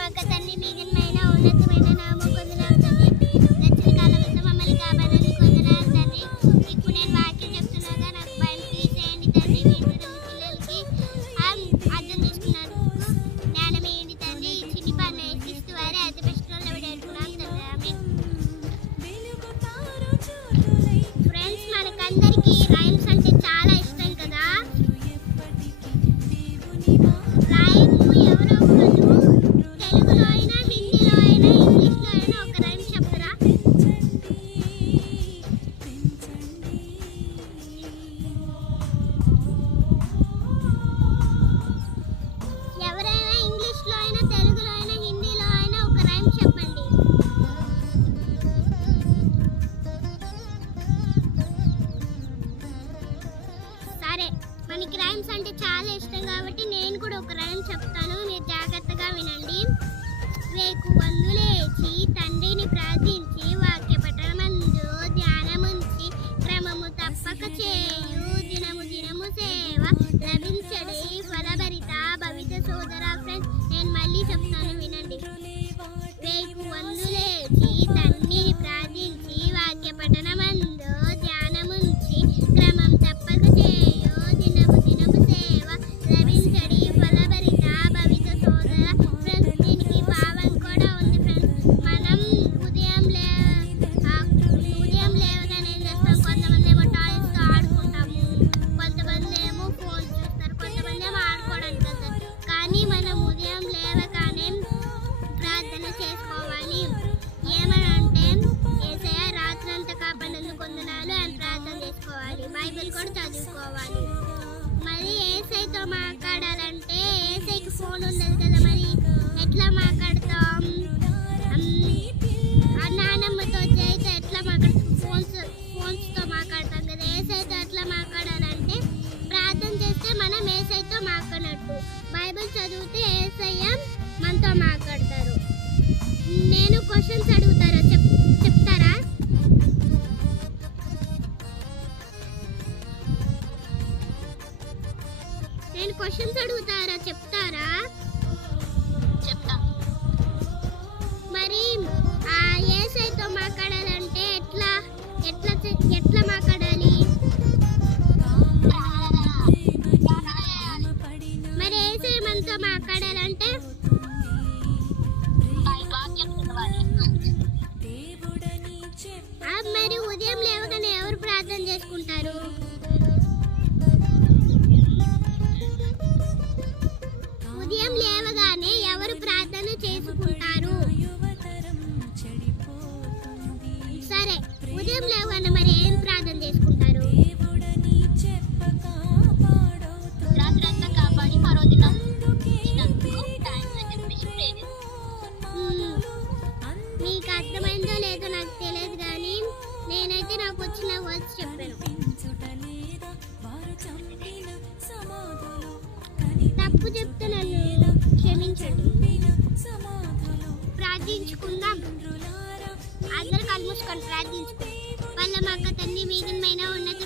మగ తండ్రి మీగనమైన ఉన్నతమైన నామం కొందనాలు తండ్రి. నచ్చిన కాలం మమ్మల్ని కాపాడని కొందనాలు తండ్రి. ఇప్పుడు నేను వాక్యం చెప్తున్నాగా నాకు భయం తీసేయండి తండ్రి. వింటున్న పిల్లలకి అర్థం చేసుకున్నారు జ్ఞానం ఏంటి తండ్రి. చిన్ని పన్ను ఇస్తూ వారే అతి బెస్ట్లో పెట్టుకున్నాం తండ్రి. ఆమె ఫ్రెండ్స్ మనకందరికీ రైమ్స్ అంటే చాలా ఇష్టం కదా. రైమ్ ఎవరో తెలుగులో అయినా హిందీలో అయినా ఇంగ్లీష్లో అయినా ఒక రైమ్ చెప్తారా? ఎవరైనా ఇంగ్లీష్లో అయినా తెలుగులో అయినా హిందీలో అయినా ఒక రైమ్ చెప్పండి. సరే, మనకి రైమ్స్ అంటే చాలా ఇష్టం కాబట్టి నేను కూడా ఒక రైమ్ చెప్తాను, మీరు జాగ్రత్తగా వినండి. వేకువన్ను లేచి తండ్రిని ప్రార్థించి వాక్య పఠనమందు ధ్యానముంచి క్రమము తప్పక చేయు దినము దినము సేవ లభించడి ఫలభరిత భవిత సోదర. ఫ్రెండ్స్ నేను మళ్ళీ చెప్తాను వినండి. వేకువన్ను లేచి తండ్రిని ప్రార్థించి వాక్య పఠనమందు ధ్యానముంచి క్రమం తప్పక చేయు దినము దినము సేవ లభించడి ఫలభరిత భవిత సోదర. ఫ్రెండ్స్ దీనికి భావం కూడా ఉంది ఫ్రెండ్స్. మనం ఉదయం లేవగానే ఏం చేస్తాం? కొంతమంది ఏమో టాయ్స్తో ఆడుకుంటాము, కొంతమంది ఏమో ఫోన్ చూస్తారు, కొంతమంది ఏమో ఆడుకోవడానికి వెళ్తారు. కానీ మనం ఉదయం లేవగానే ప్రార్థన చేసుకోవాలి. ఏమనంటే యేసయ్య రాత్రంతా కాపాడినందుకు వందనాలు అని ప్రార్థన చేసుకోవాలి. బైబిల్ కూడా చదువుకోవాలి. మరి యేసయ్యతో మాట్లాడాలంటే యేసయ్యకి ఫోన్ ఉండదు కదా, మరి ఎట్లా మాట్లాడతాం? నానమ్మతో జైతో ఎట్లా మాట్లాడతాం? ఫోన్స్తో మాట్లాడతాం కదా. యేసయ్యతో ఎట్లా మాట్లాడాలంటే ప్రార్థన చేస్తే మనం యేసయ్యతో మాట్లాడినట్టు. బైబిల్ చదివితే యేసయ్య మనతో మాట్లాడతారు. నేను క్వశ్చన్స్ అడుగుతారా చెప్తారా? నేను క్వశ్చన్స్ అడుగుతారా చెప్తారా? చెప్తా. మరి ఆ యేసయ్యతో మాట్లాడాలంటే ఎట్లా ఎట్లా ఎట్లా మాట్లాడాలి? మరి యేసయ్య మనతో మాట్లాడాలంటే మరి ఉదయం లేవగానే ఎవరు ప్రార్థన చేసుకుంటారు? ఉదయం లేవగానే ఎవరు ప్రార్థన చేసుకుంటారు? సరే, ఉదయం లేవగానే మరి ఏం ప్రార్థన చేసుకుంటారు? రాత్రంతా కాపాడి మరో దినం మీకు అర్థమైందో లేదో నాకు తెలియదు, కానీ నేనైతే నాకు వచ్చిన వర్డ్స్ చెప్పాను. తప్పు చెప్తే నన్ను క్షమించండి. ప్రార్థించుకుందాం. అందరు కళ్ళు మూసుకొని ప్రార్థించుకుందాం. వాళ్ళ మా తండ్రి మీగనమైన ఉన్నత